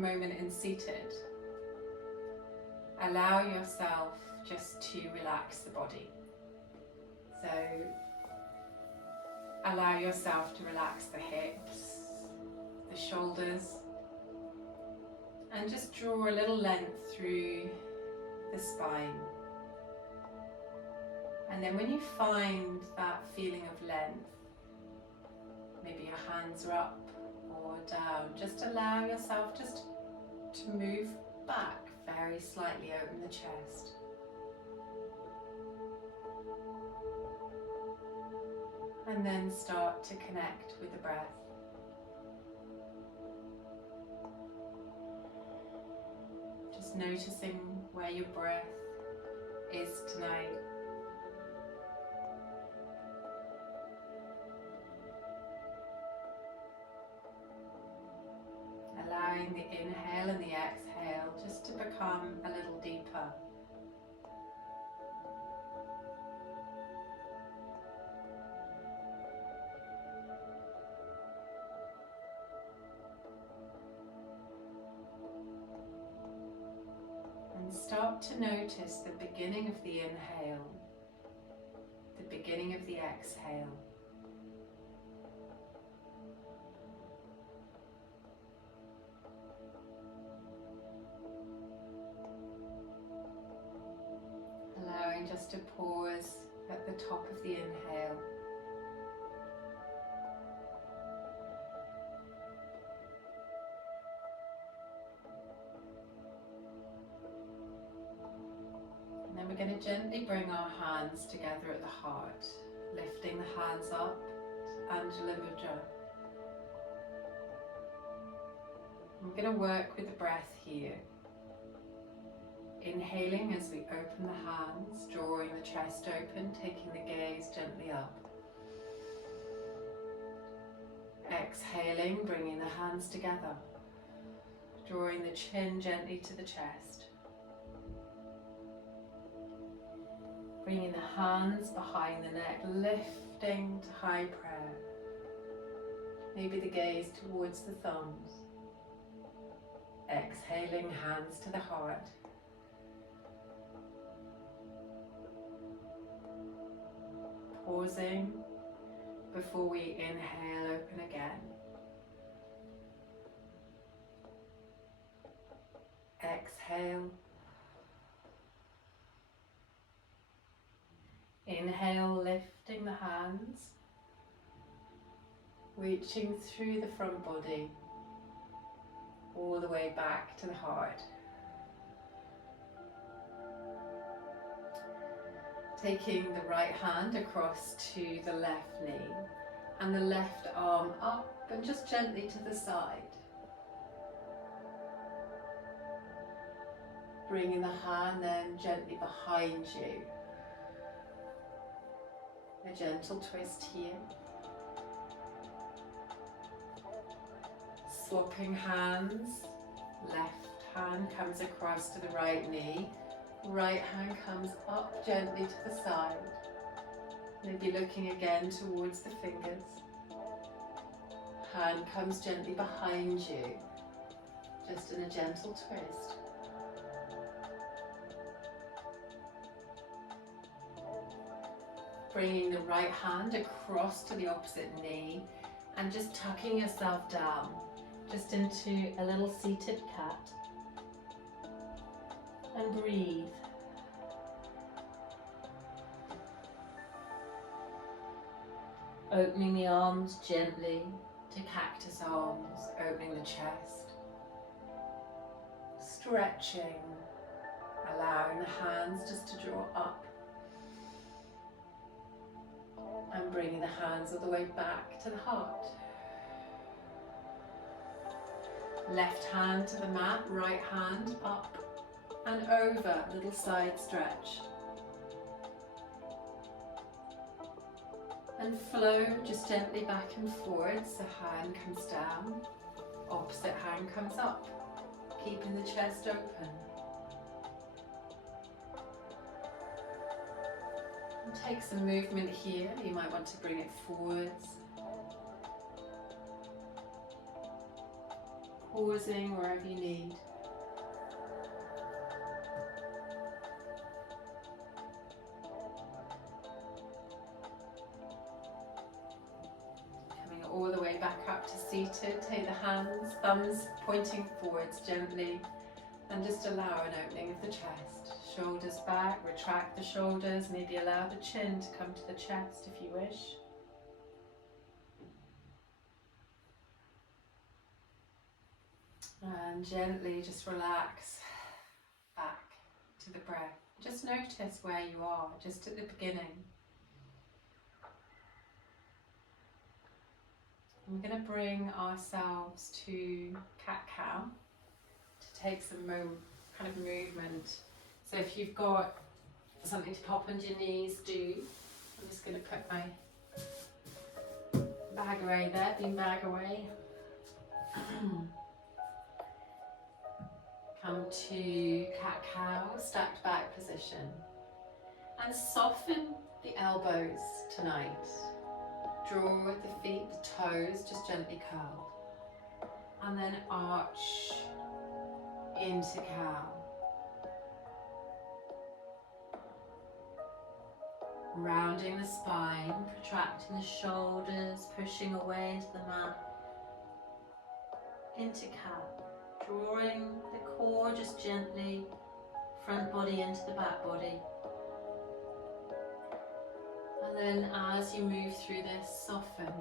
moment in seated, allow yourself just to relax the body. So allow yourself to relax the hips, the shoulders, and just draw a little length through the spine. And then when you find that feeling of length, maybe your hands are up or down, just allow yourself just to move back very slightly, open the chest. And then start to connect with the breath. Just noticing where your breath is tonight. Allowing the inhale and the exhale just to become a little deeper. And start to notice the beginning of the inhale, the beginning of the exhale. Allowing just to pause at the top of the inhale. And then we're going to gently bring our hands together at the heart, lifting the hands up to Anjali Mudra. We're going to work with the breath here. Inhaling as we open the hands, drawing the chest open, taking the gaze gently up. Exhaling, bringing the hands together, drawing the chin gently to the chest. Bringing the hands behind the neck, lifting to high prayer. Maybe the gaze towards the thumbs. Exhaling, hands to the heart. Pausing before we inhale, open again. Exhale. Inhale, lifting the hands, reaching through the front body, all the way back to the heart. Taking the right hand across to the left knee and the left arm up and just gently to the side. Bringing the hand then gently behind you. A gentle twist here. Swapping hands. Left hand comes across to the right knee. Right hand comes up gently to the side. Maybe looking again towards the fingers. Hand comes gently behind you, just in a gentle twist. Bringing the right hand across to the opposite knee and just tucking yourself down, just into a little seated cat. And breathe. Opening the arms gently to cactus arms, opening the chest. Stretching, allowing the hands just to draw up. And bringing the hands all the way back to the heart. Left hand to the mat, right hand up and over, little side stretch. And flow just gently back and forwards, so hand comes down, opposite hand comes up, keeping the chest open. And take some movement here, you might want to bring it forwards. pausing wherever you need. Coming all the way back up to seated, take the hands, thumbs pointing forwards gently, and just allow an opening of the chest. Shoulders back, retract the shoulders, maybe allow the chin to come to the chest if you wish. And gently just relax back to the breath. Just notice where you are, just at the beginning. We're going to bring ourselves to cat-cow to take some kind of movement. So if you've got something to pop under your knees, do. I'm just going to put my bag away there, bean bag away. Come to cat-cow, stacked back position. And soften the elbows tonight. Draw the feet, the toes, just gently curled. And then arch into cow. Rounding the spine, protracting the shoulders, pushing away into the mat. Into cow. Drawing the core just gently, front body into the back body. And then as you move through this, soften.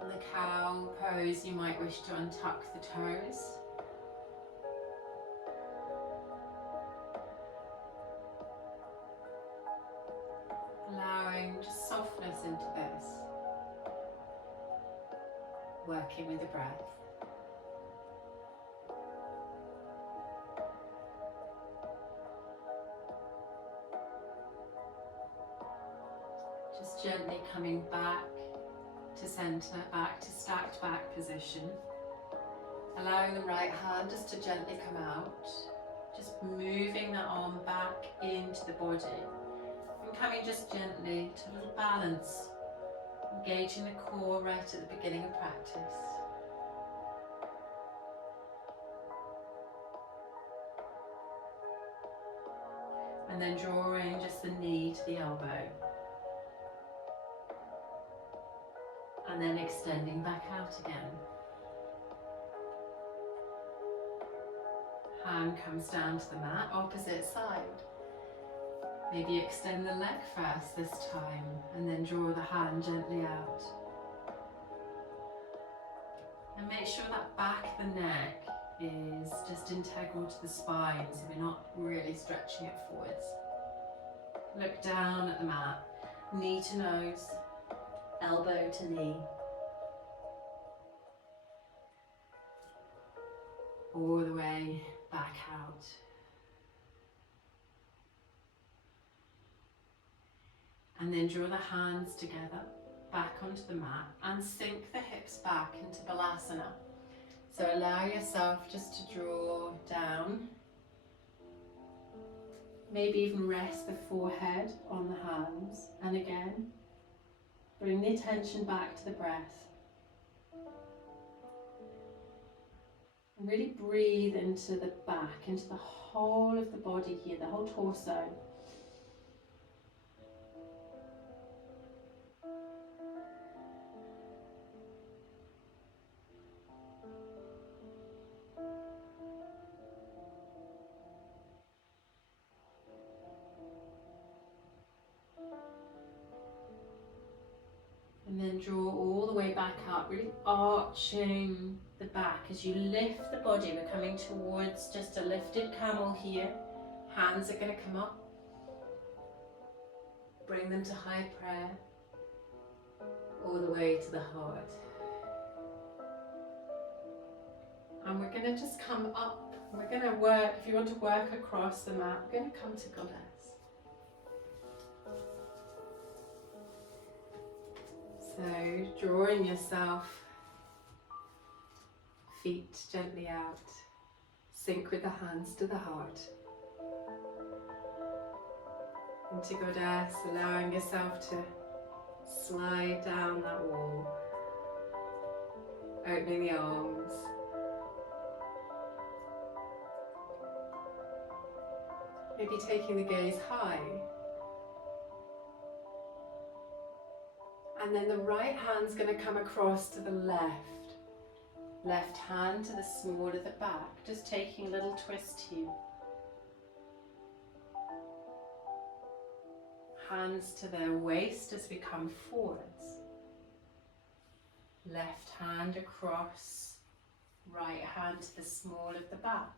On the cow pose, you might wish to untuck the toes. Allowing just softness into this. Working with the breath. Just gently coming back to centre, back to stacked back position. Allowing the right hand just to gently come out. Just moving that arm back into the body. And coming just gently to a little balance. Engaging the core right at the beginning of practice. And then drawing just the knee to the elbow. And then extending back out again. Hand comes down to the mat, opposite side. Maybe extend the leg first this time, and then draw the hand gently out. And make sure that back of the neck is just integral to the spine, so we're not really stretching it forwards. Look down at the mat, knee to nose, elbow to knee. All the way back out. And then draw the hands together, back onto the mat, and sink the hips back into Balasana. So allow yourself just to draw down. Maybe even rest the forehead on the hands. And again, bring the attention back to the breath. And really breathe into the back, into the whole of the body here, the whole torso. And then draw all the way back up, really arching the back as you lift the body. We're coming towards just a lifted camel here. Hands are going to come up. Bring them to high prayer. All the way to the heart. And we're going to just come up. We're going to work, if you want to work across the mat, we're going to come to Goddess. So, drawing yourself, feet gently out, sink with the hands to the heart. Into Goddess, allowing yourself to slide down that wall, Opening the arms. Maybe taking the gaze high. And then the right hand's going to come across to the left. Left hand to the small of the back. Just taking a little twist here. Hands to their waist as we come forwards. Left hand across. Right hand to the small of the back.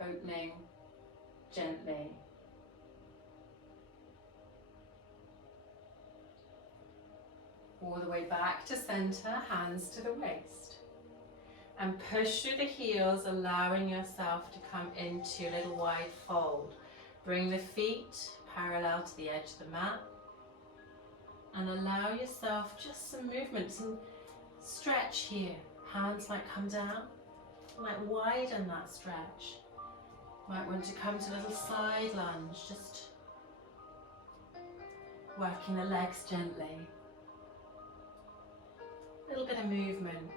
Opening gently. All the way back to center, hands to the waist. And push through the heels, allowing yourself to come into a little wide fold. Bring the feet parallel to the edge of the mat. And allow yourself just some movement, some stretch here. Hands might come down, might widen that stretch. Might want to come to a little side lunge, just working the legs gently. A little bit of movement.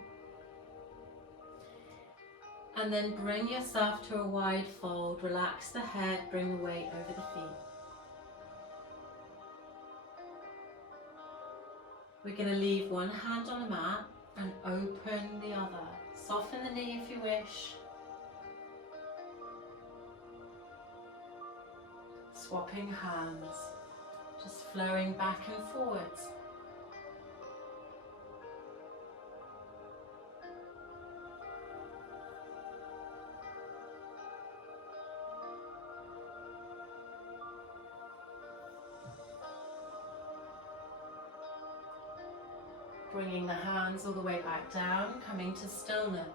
And then bring yourself to a wide fold. Relax the head, bring the weight over the feet. We're going to leave one hand on the mat and open the other. Soften the knee if you wish. Swapping hands, just flowing back and forwards. Bringing the hands all the way back down, coming to stillness.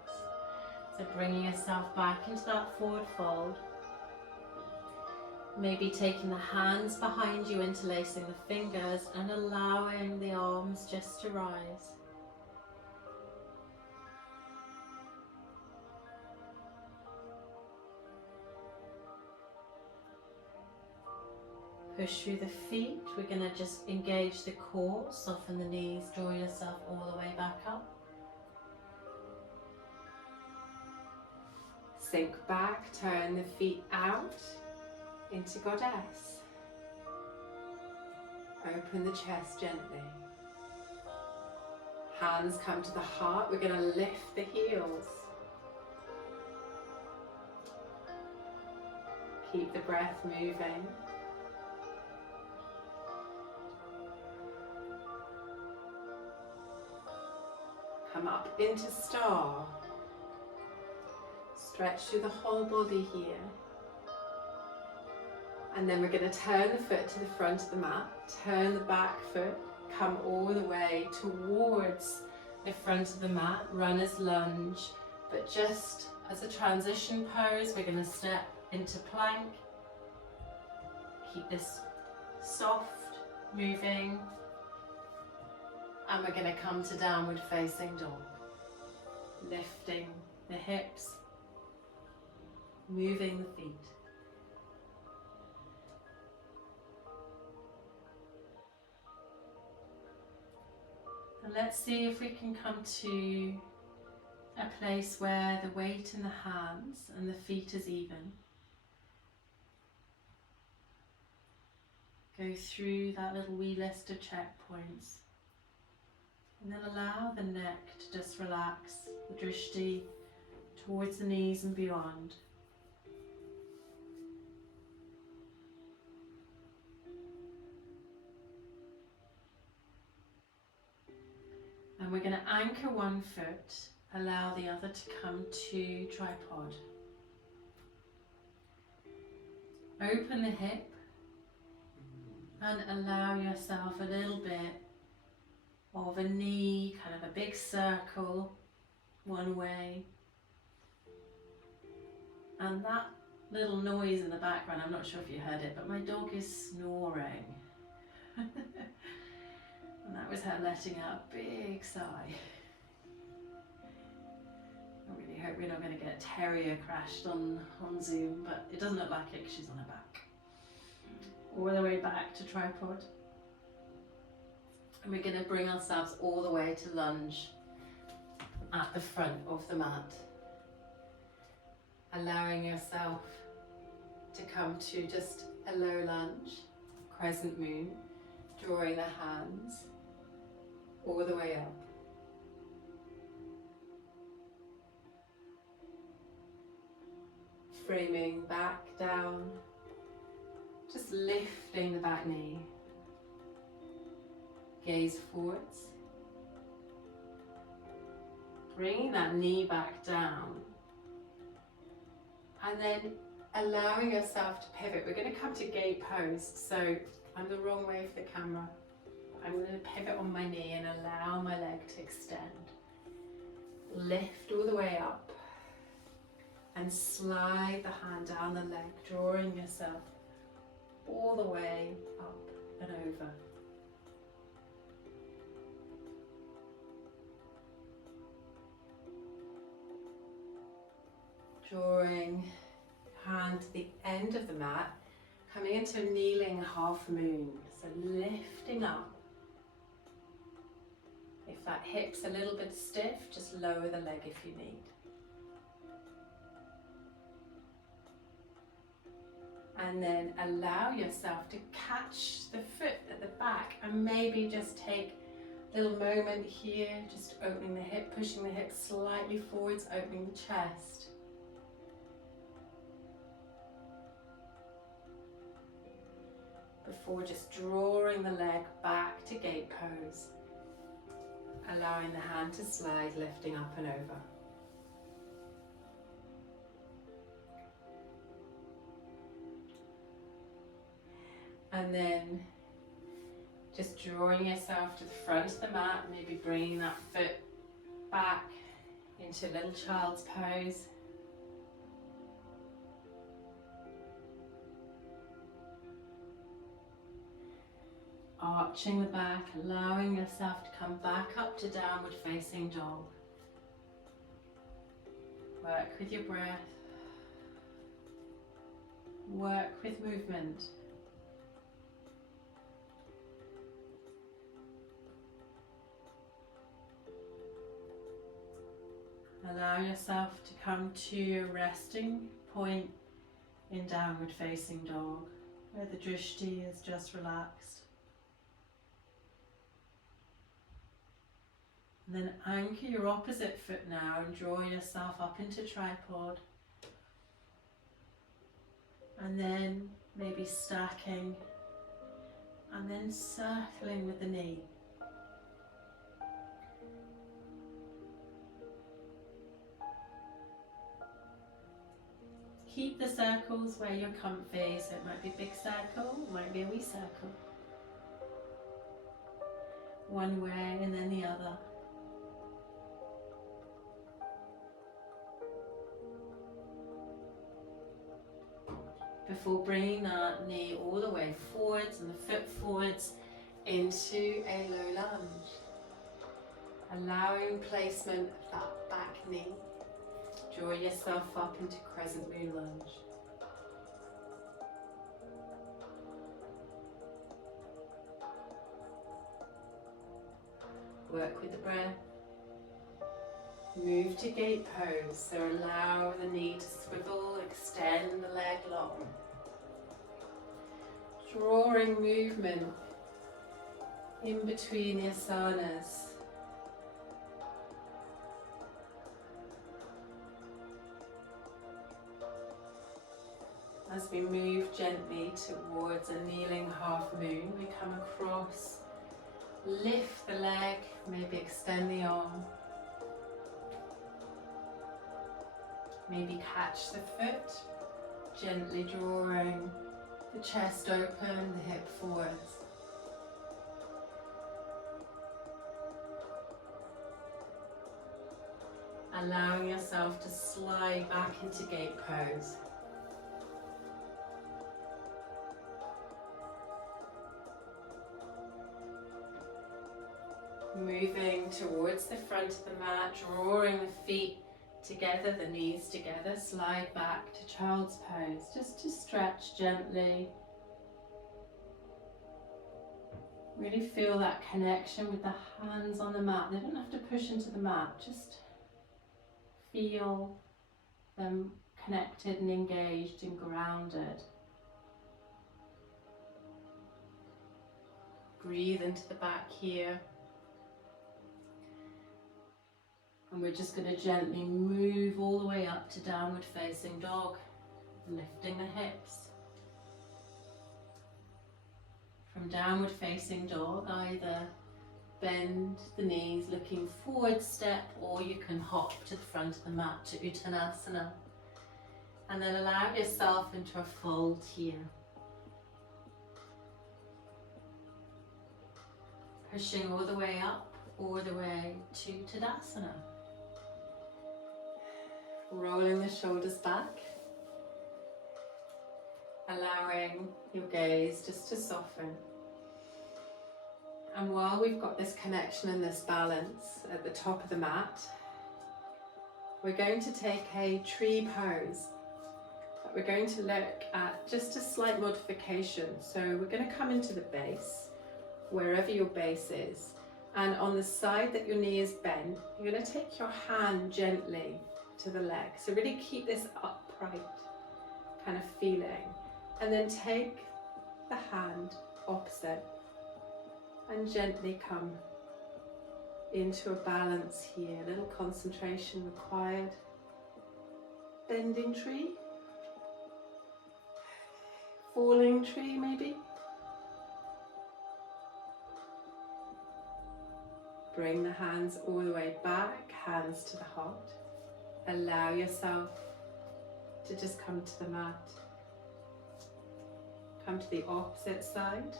So bringing yourself back into that forward fold. Maybe taking the hands behind you, interlacing the fingers and allowing the arms just to rise. Push through the feet. We're going to just engage the core, soften the knees, draw yourself all the way back up. Sink back, turn the feet out into Goddess. Open the chest gently. Hands come to the heart. We're going to lift the heels. Keep the breath moving. Come up into star. Stretch through the whole body here. And then we're going to turn the foot to the front of the mat, turn the back foot, come all the way towards the front of the mat, runner's lunge, but just as a transition pose, we're going to step into plank. Keep this soft, moving, and we're going to come to downward facing dog. Lifting the hips, moving the feet. And let's see if we can come to a place where the weight in the hands and the feet is even. Go through that little wee list of checkpoints. And then allow the neck to just relax, the drishti towards the knees and beyond. And we're going to anchor one foot, allow the other to come to tripod. Open the hip and allow yourself a little bit of a knee, kind of a big circle one way. And that little noise in the background, I'm not sure if you heard it, but my dog is snoring. And that was her letting out a big sigh. I really hope we're not going to get Terrier crashed on Zoom, but it doesn't look like it because she's on her back. All the way back to tripod. And we're going to bring ourselves all the way to lunge. at the front of the mat. Allowing yourself to come to just a low lunge, crescent moon, drawing the hands all the way up. Framing back down, just lifting the back knee. Gaze forwards. Bringing that knee back down. And then allowing yourself to pivot. We're going to come to gate pose. So I'm the wrong way for the camera. I'm going to pivot on my knee and allow my leg to extend. Lift all the way up. And slide the hand down the leg, drawing yourself all the way up and over. Drawing hand to the end of the mat, coming into a kneeling half moon. So lifting up. If that hip's a little bit stiff, just lower the leg if you need. And then allow yourself to catch the foot at the back and maybe just take a little moment here, just opening the hip, pushing the hip slightly forwards, opening the chest. Before just drawing the leg back to gate pose, allowing the hand to slide, lifting up and over. And then just drawing yourself to the front of the mat, maybe bringing that foot back into little child's pose. Arching the back, allowing yourself to come back up to downward facing dog. Work with your breath. Work with movement. Allow yourself to come to a resting point in downward facing dog, where the drishti is just relaxed. And then anchor your opposite foot now and draw yourself up into tripod. And then maybe stacking and then circling with the knee. Keep the circles where you're comfy, so it might be a big circle, it might be a wee circle. One way and then the other. Before bringing that knee all the way forwards and the foot forwards into a low lunge. Allowing placement of that back knee. Draw yourself up into crescent moon lunge. Work with the breath. Move to gate pose, so allow the knee to swivel, extend the leg long. Drawing movement in between the asanas. As we move gently towards a kneeling half moon, we come across, lift the leg, maybe extend the arm. Maybe catch the foot, gently drawing the chest open, the hip forwards. Allowing yourself to slide back into gate pose. Moving towards the front of the mat, drawing the feet together, the knees together, slide back to child's pose, just to stretch gently. Really feel that connection with the hands on the mat. They don't have to push into the mat, just feel them connected and engaged and grounded. Breathe into the back here. And we're just going to gently move all the way up to downward facing dog, lifting the hips. From downward facing dog, either bend the knees looking forward step, or you can hop to the front of the mat to Uttanasana. And then allow yourself into a fold here. Pushing all the way up, all the way to Tadasana. Rolling the shoulders back. Allowing your gaze just to soften. And while we've got this connection and this balance at the top of the mat, we're going to take a tree pose. But we're going to look at just a slight modification. So we're going to come into the base, wherever your base is. And on the side that your knee is bent, you're going to take your hand gently to the leg. So really keep this upright kind of feeling. And then take the hand opposite and gently come into a balance here. A little concentration required. Bending tree. Falling tree maybe. Bring the hands all the way back, hands to the heart. Allow yourself to just come to the mat. Come to the opposite side.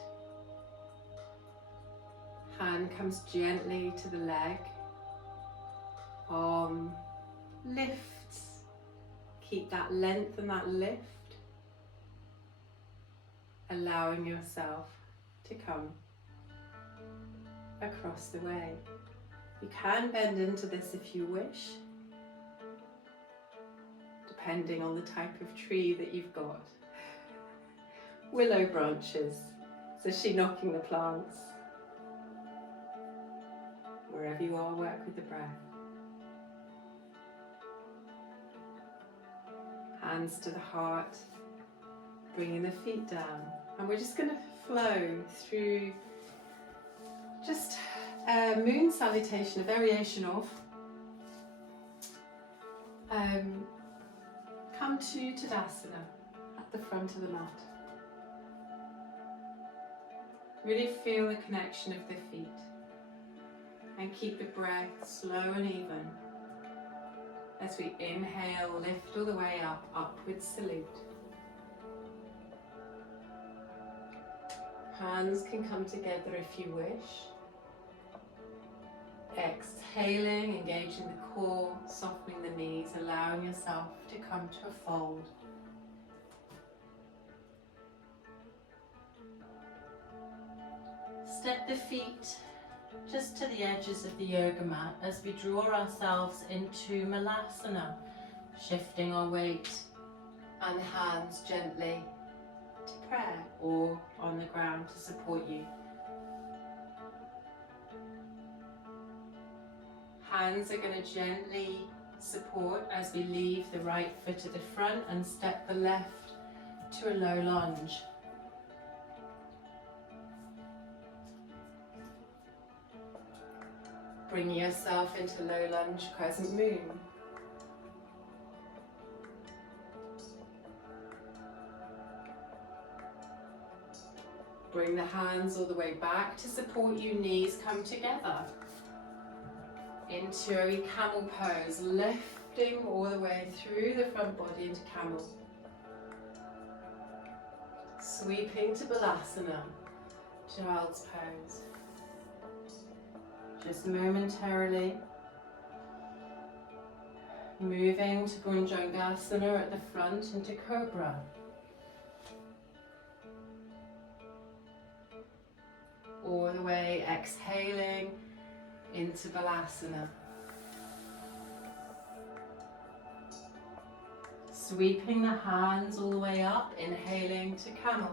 Hand comes gently to the leg. Arm lifts. Keep that length and that lift. Allowing yourself to come across the way. You can bend into this if you wish, depending on the type of tree that you've got. Willow branches, so she knocking the plants. Wherever you are, work with the breath. Hands to the heart, bringing the feet down. And we're just going to flow through just a moon salutation, a variation of. Come to Tadasana at the front of the mat. Really feel the connection of the feet and keep the breath slow and even as we inhale, lift all the way up, upward salute. Hands can come together if you wish. Exhaling, engaging the core, softening the knees, allowing yourself to come to a fold. Step the feet just to the edges of the yoga mat as we draw ourselves into Malasana, shifting our weight and hands gently to prayer or on the ground to support you. Hands are going to gently support as we leave the right foot at the front and step the left to a low lunge. Bring yourself into low lunge crescent moon. Bring the hands all the way back to support you, knees come together. Into a camel pose, lifting all the way through the front body into camel. Sweeping to Balasana, child's pose. Just momentarily moving to Bhujangasana at the front into Cobra. All the way exhaling into Balasana. Sweeping the hands all the way up, inhaling to Camel.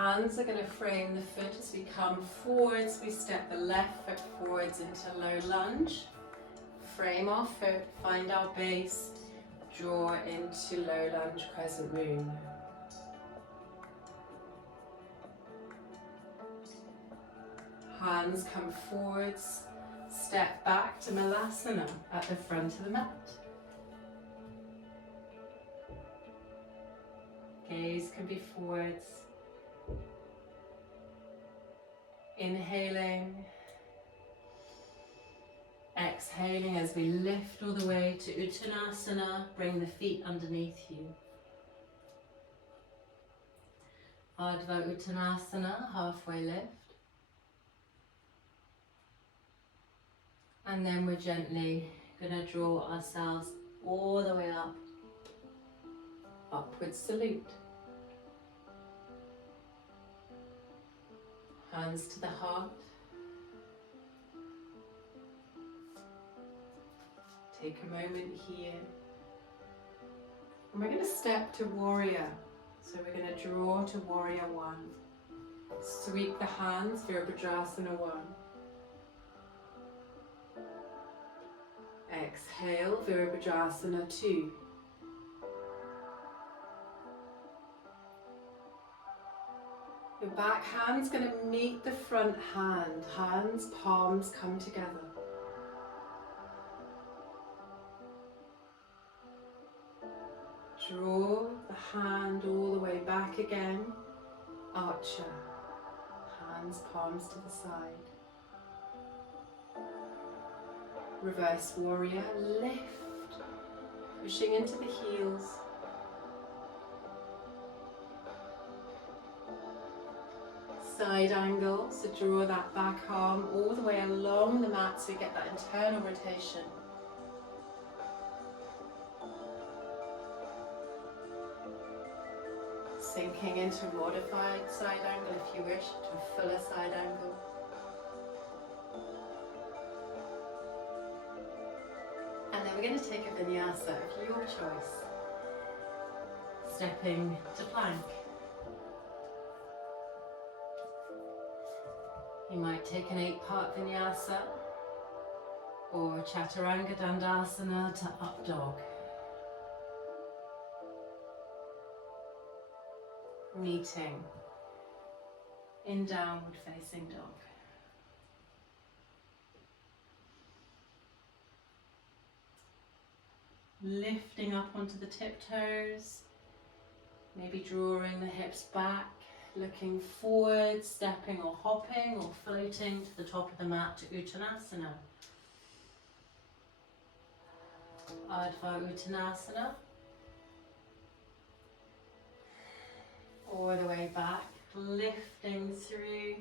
hands are going to frame the foot as we come forwards. We step the left foot forwards into low lunge. Frame our foot, find our base, draw into low lunge crescent moon. Hands come forwards, step back to Malasana at the front of the mat. Gaze can be forwards. Inhaling. Exhaling as we lift all the way to Uttanasana. Bring the feet underneath you. Ardha Uttanasana, halfway lift. And then we're gently going to draw ourselves all the way up. Upward salute. Hands to the heart. Take a moment here. And we're going to step to warrior. So we're going to draw to warrior one. Sweep the hands, Virabhadrasana one. Exhale, Virabhadrasana two. Your back hand's going to meet the front hand. Hands, palms come together. Draw the hand all the way back again. Archer. Hands, palms to the side. Reverse warrior. Lift. Pushing into the heels. Side angle, so draw that back arm all the way along the mat so you get that internal rotation. Sinking into modified side angle if you wish, to a fuller side angle. And then we're going to take a vinyasa of your choice. Stepping to plank. You might take an 8-part vinyasa or chaturanga dandasana to up dog. Meeting in downward facing dog. Lifting up onto the tiptoes, maybe drawing the hips back. Looking forward, stepping or hopping or floating to the top of the mat to Uttanasana. Ardha Uttanasana. All the way back, lifting through,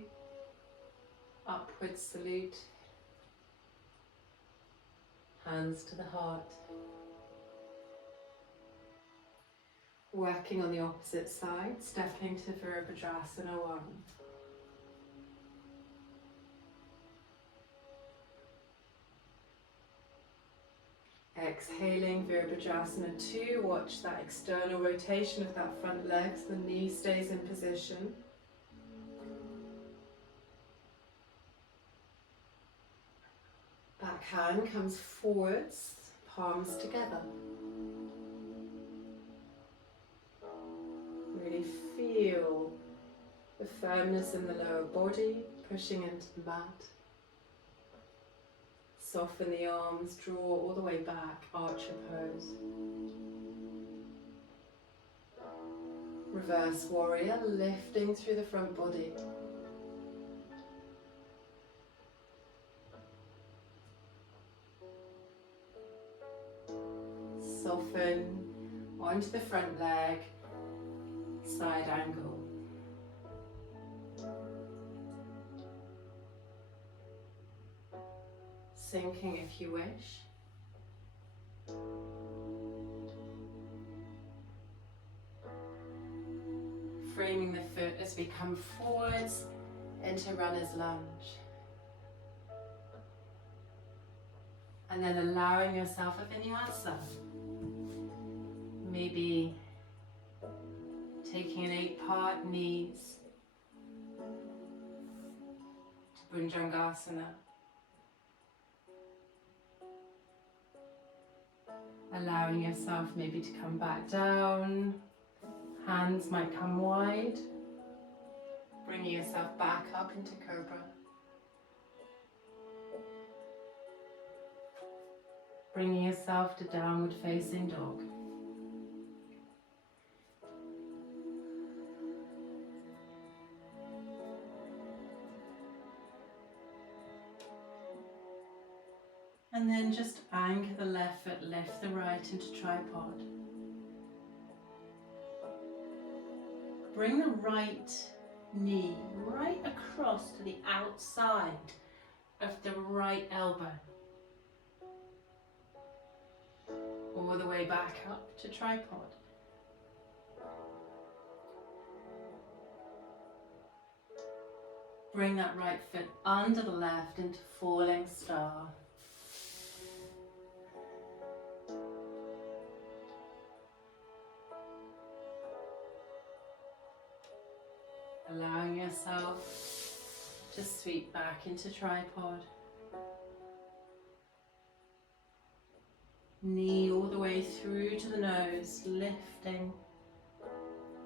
upward salute. Hands to the heart. Working on the opposite side, stepping to Virabhadrasana one. Exhaling, Virabhadrasana two. Watch that external rotation of that front leg so the knee stays in position. Back hand comes forwards, palms together. Really feel the firmness in the lower body, pushing into the mat. Soften the arms, draw all the way back, archer pose. Reverse warrior, lifting through the front body. Soften onto the front leg. Side angle. Sinking if you wish. Framing the foot as we come forwards into runner's lunge. And then allowing yourself a vinyasa. Maybe taking an 8-part knees, Bhujangasana. Allowing yourself maybe to come back down. Hands might come wide. Bringing yourself back up into Cobra. Bringing yourself to Downward Facing Dog. And then just anchor the left foot, lift the right into tripod. Bring the right knee right across to the outside of the right elbow. All the way back up to tripod. Bring that right foot under the left into Falling Star. Allowing yourself to sweep back into tripod. Knee all the way through to the nose, lifting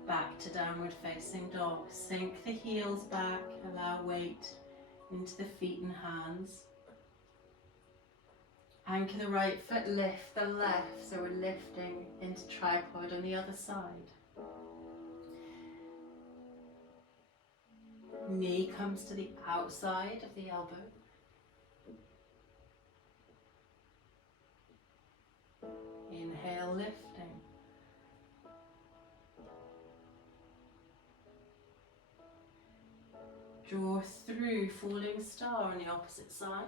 back to Downward Facing Dog. Sink the heels back, allow weight into the feet and hands. Anchor the right foot, lift the left, so we're lifting into tripod on the other side. Knee comes to the outside of the elbow. Inhale, lifting. Draw through Falling Star on the opposite side.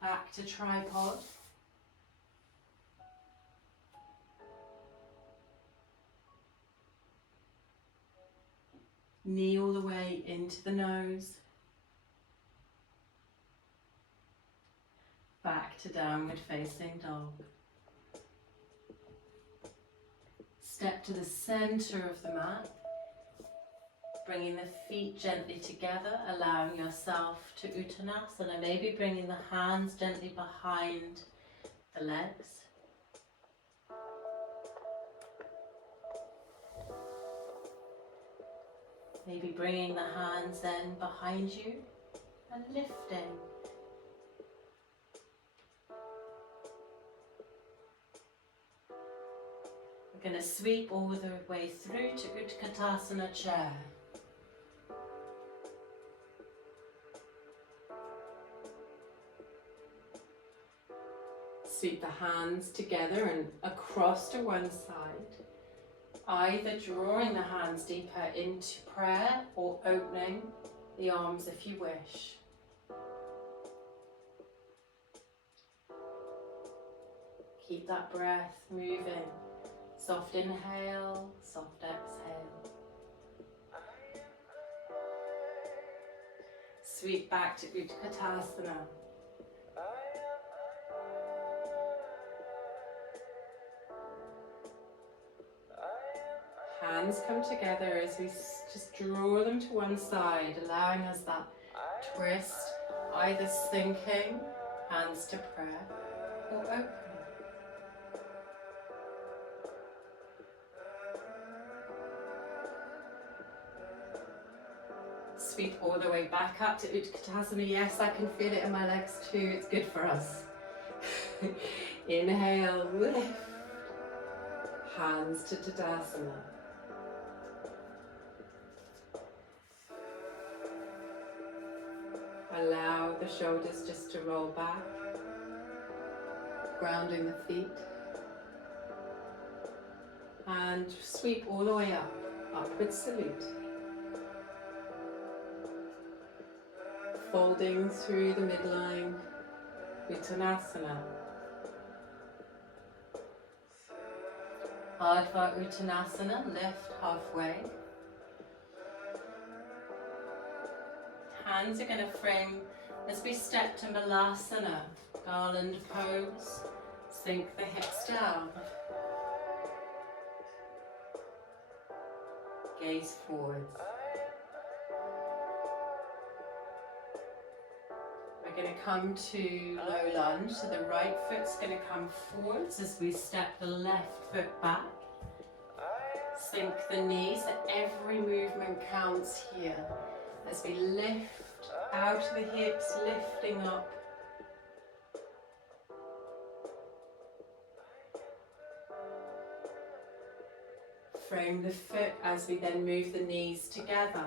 Back to tripod. Knee all the way into the nose. Back to Downward Facing Dog. Step to the center of the mat. Bringing the feet gently together, allowing yourself to Uttanasana. Maybe bringing the hands gently behind the legs. Maybe bringing the hands then behind you and lifting. We're going to sweep all the way through to Utkatasana chair. Sweep the hands together and across to one side, either drawing the hands deeper into prayer or opening the arms if you wish. Keep that breath moving. Soft inhale, soft exhale. Sweep back to Utkatasana. Hands come together as we just draw them to one side, allowing us that twist, either sinking, hands to prayer, or open. Sweep all the way back up to Utkatasana. Yes, I can feel it in my legs too. It's good for us. Inhale, lift. Hands to Tadasana. Allow the shoulders just to roll back, grounding the feet. And sweep all the way up, upward salute. Folding through the midline, Uttanasana. Ardha Uttanasana, lift halfway. Hands are going to frame as we step to Malasana, garland pose. Sink the hips down. gaze forwards. We're going to come to low lunge, so the right foot's going to come forwards as we step the left foot back. Sink the knees, so every movement counts here. As we lift out of the hips, lifting up. Frame the foot as we then move the knees together.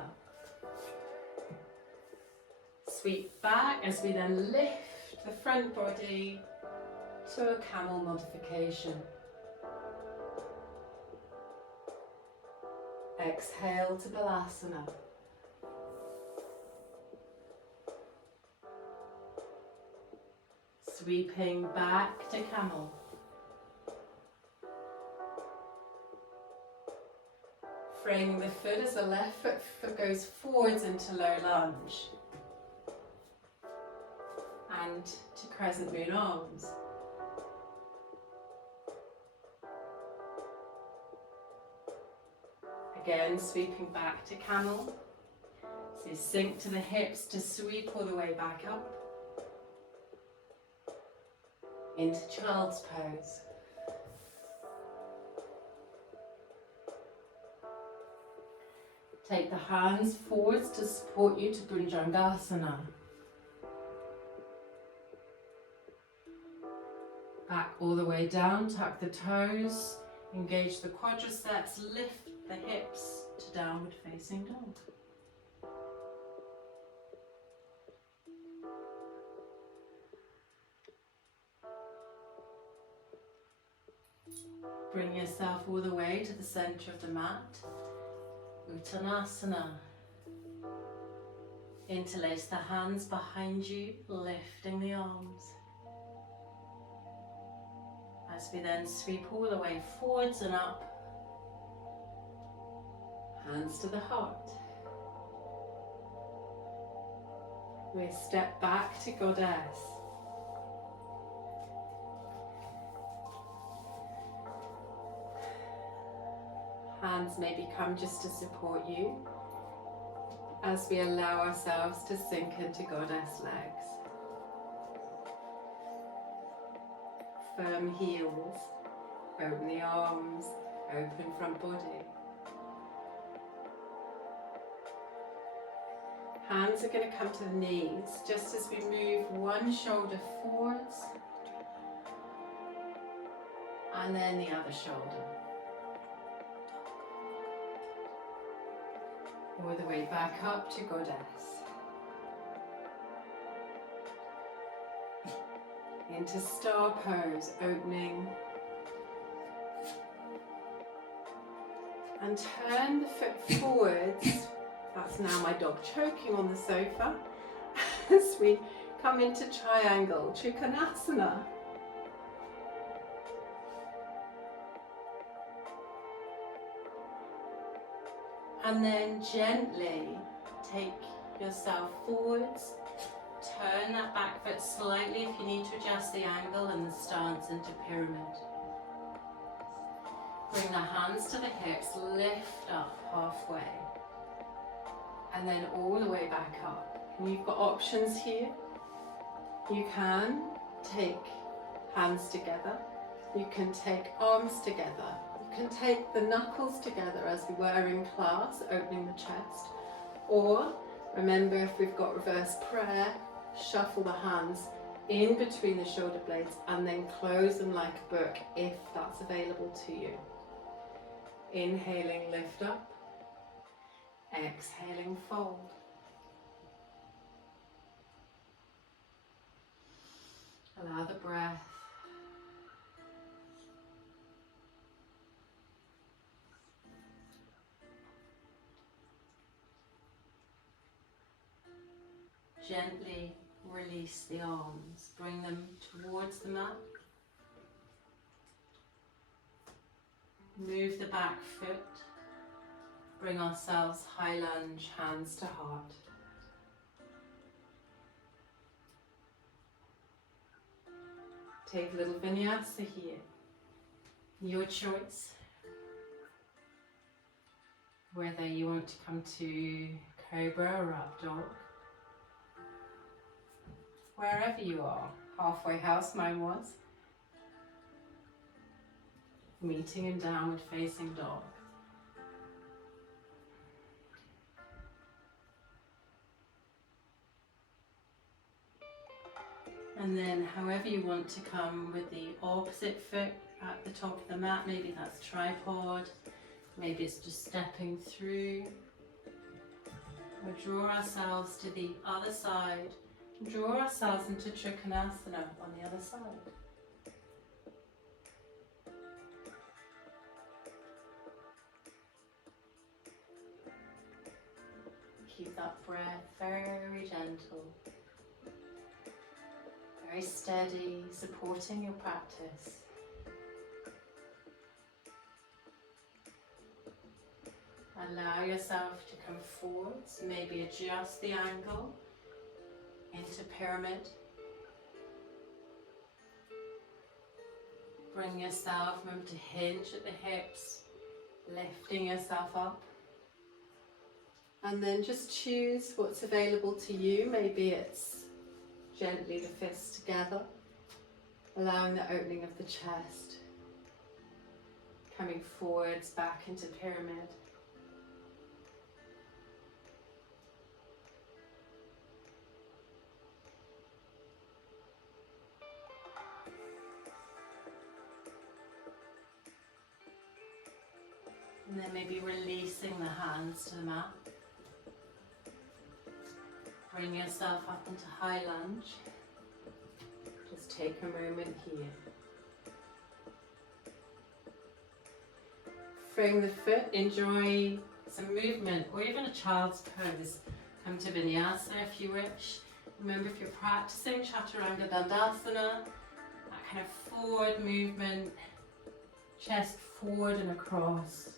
Sweep back as we then lift the front body to a camel modification. Exhale to Balasana. Sweeping back to camel. Framing the foot as the left foot goes forwards into low lunge. And to crescent moon arms. Again, sweeping back to camel. So sink to the hips to sweep all the way back up. Into child's pose. Take the hands forwards to support you to Bhujangasana. Back all the way down, tuck the toes, engage the quadriceps, lift the hips to downward facing dog. Bring yourself all the way to the center of the mat. Uttanasana. Interlace the hands behind you, lifting the arms. As we then sweep all the way forwards and up. Hands to the heart. We step back to Goddess. Hands may become just to support you as we allow ourselves to sink into Goddess legs. Firm heels, open the arms, open front body. Hands are going to come to the knees just as we move one shoulder forwards and then the other shoulder. All the way back up to Goddess. Into star pose, opening. And turn the foot forwards. That's now my dog choking on the sofa. As we come into triangle, Trikonasana. And then gently take yourself forwards. Turn that back foot slightly if you need to adjust the angle and the stance into pyramid. Bring the hands to the hips, lift up halfway. And then all the way back up. And you've got options here. You can take hands together. You can take arms together. You can take the knuckles together as we were in class, opening the chest. Or, remember, if we've got reverse prayer, shuffle the hands in between the shoulder blades and then close them like a book if that's available to you. Inhaling, lift up. Exhaling, fold. Allow the breath. Gently release the arms, bring them towards the mat. Move the back foot. Bring ourselves high lunge, hands to heart. Take a little vinyasa here. Your choice. Whether you want to come to Cobra or Up Dog, wherever you are, halfway house mine was, meeting in Downward Facing Dog. And then however you want to come with the opposite foot at the top of the mat, maybe that's tripod, maybe it's just stepping through. We'll draw ourselves to the other side, draw ourselves into Trikonasana on the other side. Keep that breath very gentle, very steady, supporting your practice. Allow yourself to come forwards, maybe adjust the angle into pyramid. Bring yourself, remember to hinge at the hips, lifting yourself up. And then just choose what's available to you. Maybe it's gently the fists together, allowing the opening of the chest, coming forwards back into pyramid. And then maybe releasing the hands to the mat. Bring yourself up into high lunge. Just take a moment here. Frame the foot, enjoy some movement or even a child's pose. Come to Vinyasa if you wish. Remember, if you're practicing Chaturanga Dandasana, that kind of forward movement, chest forward and across,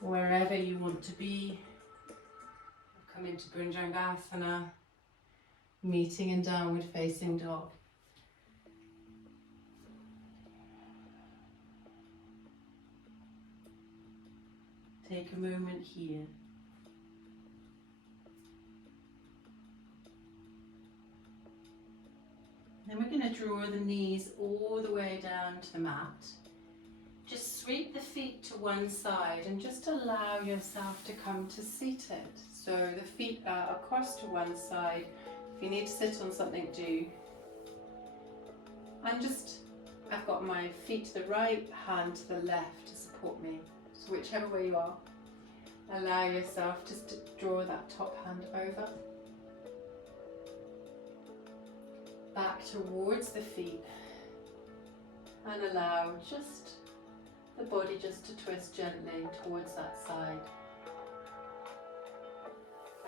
wherever you want to be. Come into Bhujangasana, meeting in Downward Facing Dog. Take a moment here. Then we're going to draw the knees all the way down to the mat. Just sweep the feet to one side and just allow yourself to come to seated. So the feet are across to one side. If you need to sit on something, do. And just, I've got my feet to the right, hand to the left to support me. So whichever way you are, allow yourself just to draw that top hand over. Back towards the feet. And allow just the body just to twist gently towards that side.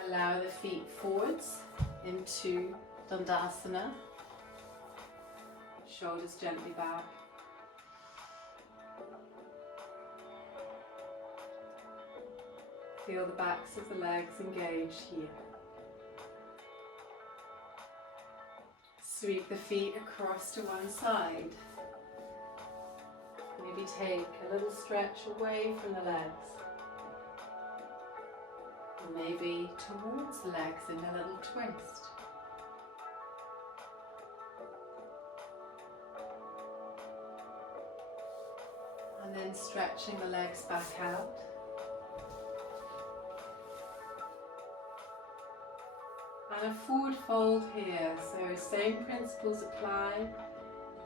Allow the feet forwards into Dandasana. Shoulders gently back. Feel the backs of the legs engaged here. Sweep the feet across to one side. Maybe take a little stretch away from the legs. And maybe towards the legs in a little twist. And then stretching the legs back out. And a forward fold here, so same principles apply.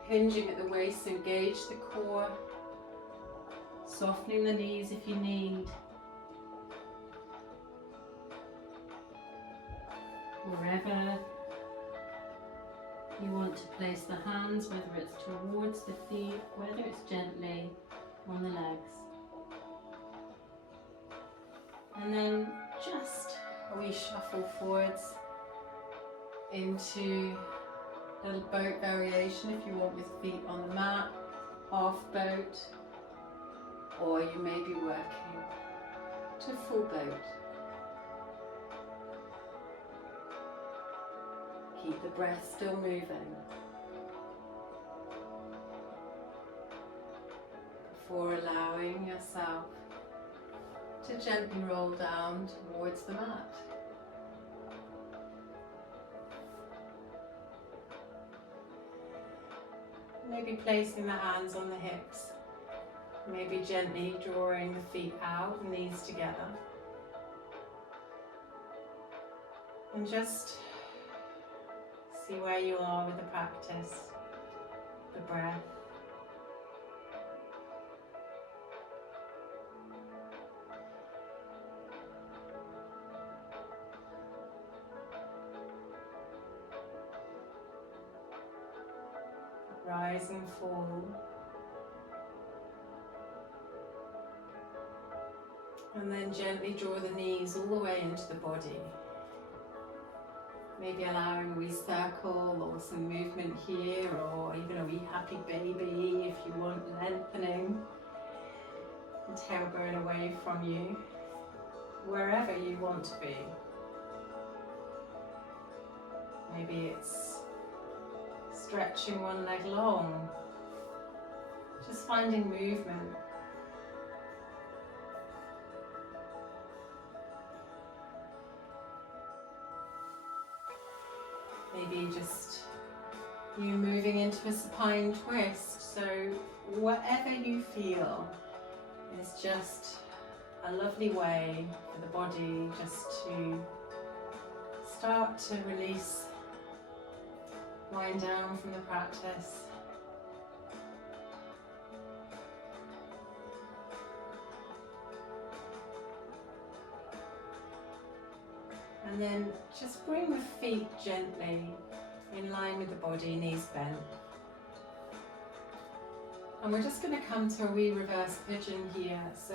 Hinging at the waist, engage the core. Softening the knees if you need. Wherever you want to place the hands, whether it's towards the feet, whether it's gently on the legs. And then just a wee shuffle forwards into a little boat variation if you want, with feet on the mat, half boat, or you may be working to full boat. Keep the breath still moving before allowing yourself to gently roll down towards the mat. Maybe placing the hands on the hips, maybe gently drawing the feet out, knees together. And just see where you are with the practice, the breath. Rise and fall. And then gently draw the knees all the way into the body. Maybe allowing a wee circle or some movement here, or even a wee happy baby if you want, lengthening the tailbone away from you, wherever you want to be. Maybe it's stretching one leg long, just finding movement. Maybe just you moving into a supine twist. So whatever you feel is just a lovely way for the body just to start to release, wind down from the practice. And then just bring the feet gently in line with the body, knees bent. And we're just going to come to a wee reverse pigeon here. So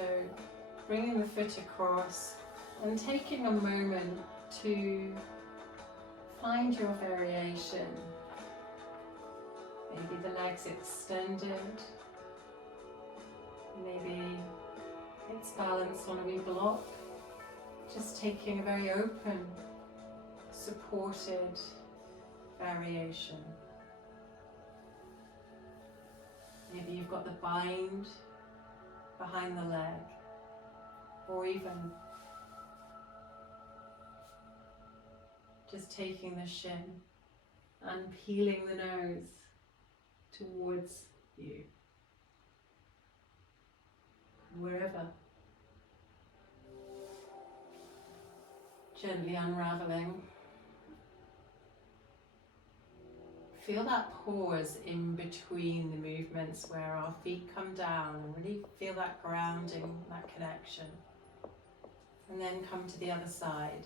bringing the foot across and taking a moment to find your variation. Maybe the legs extended. Maybe it's balanced on a wee block. Just taking a very open, supported variation. Maybe you've got the bind behind the leg, or even just taking the shin and peeling the nose towards you, wherever. Gently unraveling. Feel that pause in between the movements where our feet come down, and really feel that grounding, that connection. And then come to the other side.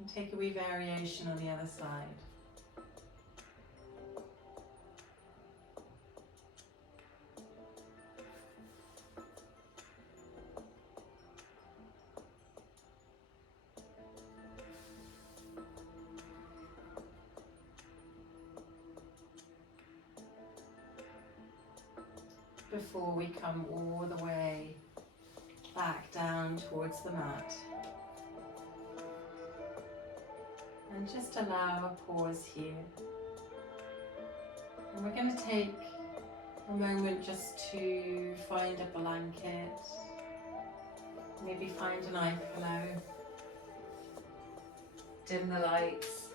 And take a wee variation on the other side. Before we come all the way back down towards the mat. And just allow a pause here. And we're going to take a moment just to find a blanket, maybe find an eye pillow, dim the lights,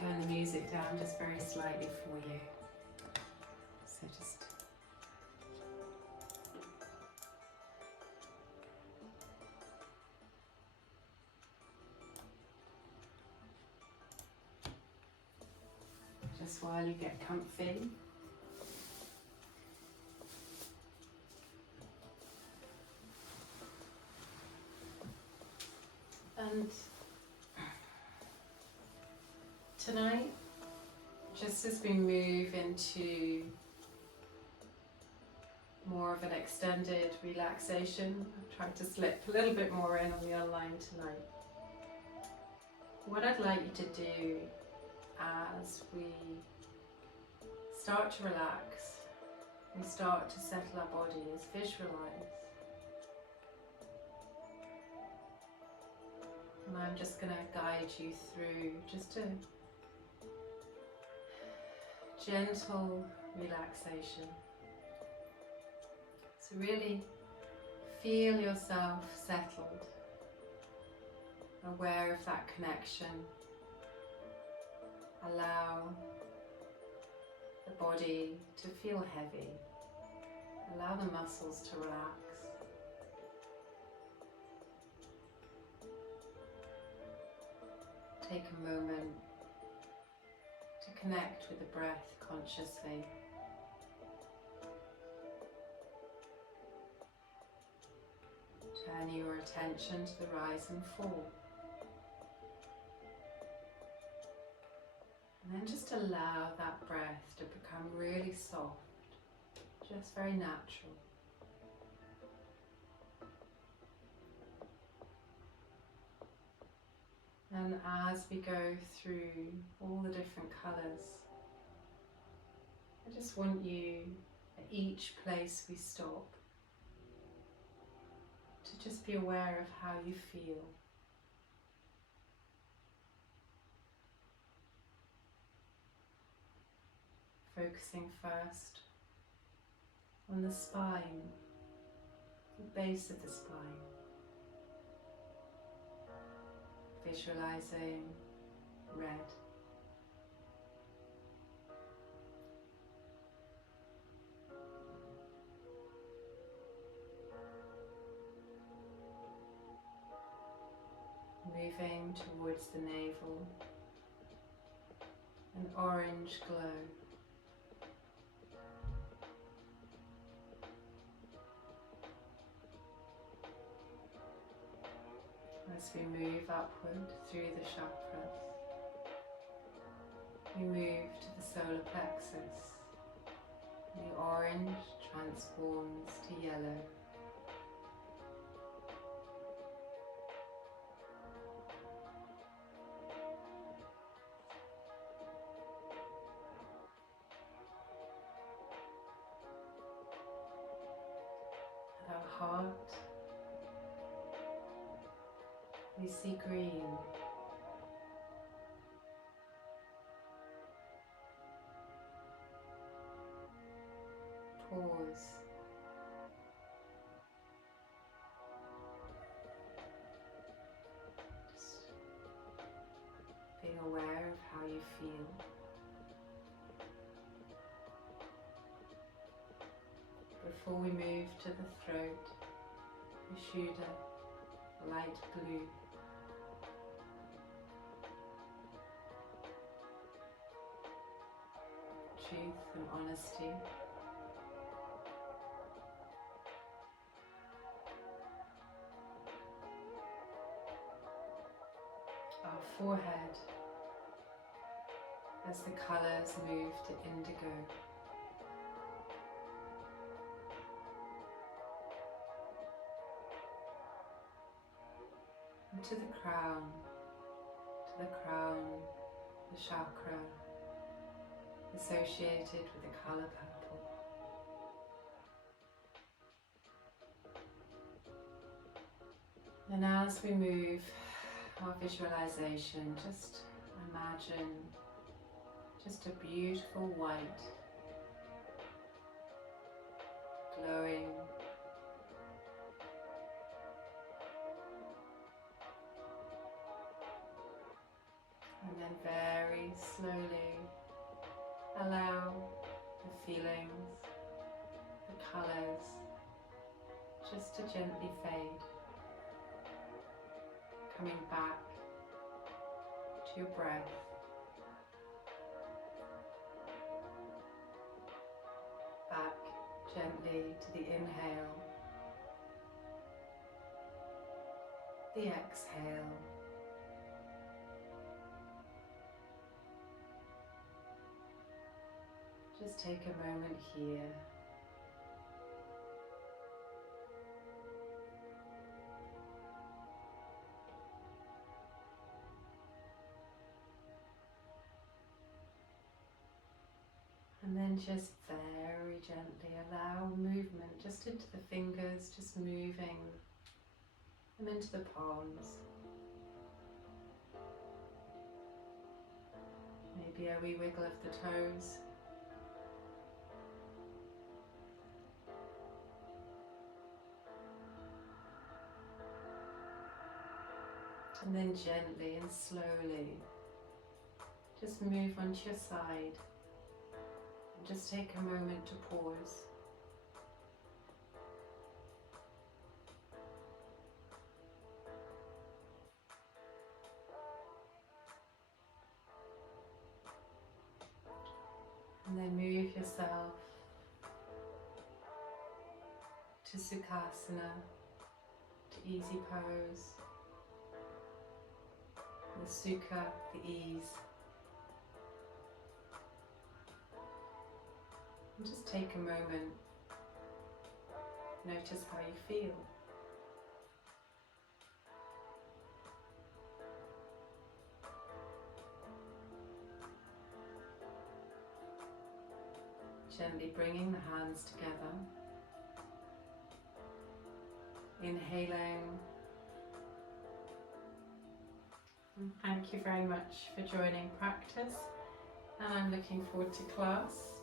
turn the music down just very slightly for you. So just while you get comfy. And tonight, just as we move into more of an extended relaxation, I've tried to slip a little bit more in on the online tonight. What I'd like you to do as we start to relax, we start to settle our body, is visualize. And I'm just going to guide you through just a gentle relaxation. So really feel yourself settled, aware of that connection. Allow the body to feel heavy. Allow the muscles to relax. Take a moment to connect with the breath consciously. Turn your attention to the rise and fall. And then just allow that breath to become really soft, just very natural. And as we go through all the different colours, I just want you, at each place we stop, to just be aware of how you feel. Focusing first on the spine, the base of the spine. Visualizing red. Moving towards the navel, an orange glow. As we move upward through the chakras, we move to the solar plexus. The orange transforms to yellow. At our heart, we see green. Pause. Just being aware of how you feel. Before we move to the throat, Vishuddha, light blue. Truth and honesty. Our forehead, as the colours move to indigo. And to the crown, the chakra associated with the colour purple. And as we move our visualization, just imagine just a beautiful white, glowing, and then very slowly allow the feelings, the colours, just to gently fade, coming back to your breath. Back gently to the inhale, the exhale. Just take a moment here. And then just very gently allow movement just into the fingers, just moving them into the palms. Maybe a wee wiggle of the toes. And then gently and slowly just move onto your side and just take a moment to pause. And then move yourself to Sukhasana, to easy pose, the Sukha, the ease. And just take a moment, notice how you feel. Gently bringing the hands together. Inhaling. And thank you very much for joining practice, and I'm looking forward to class.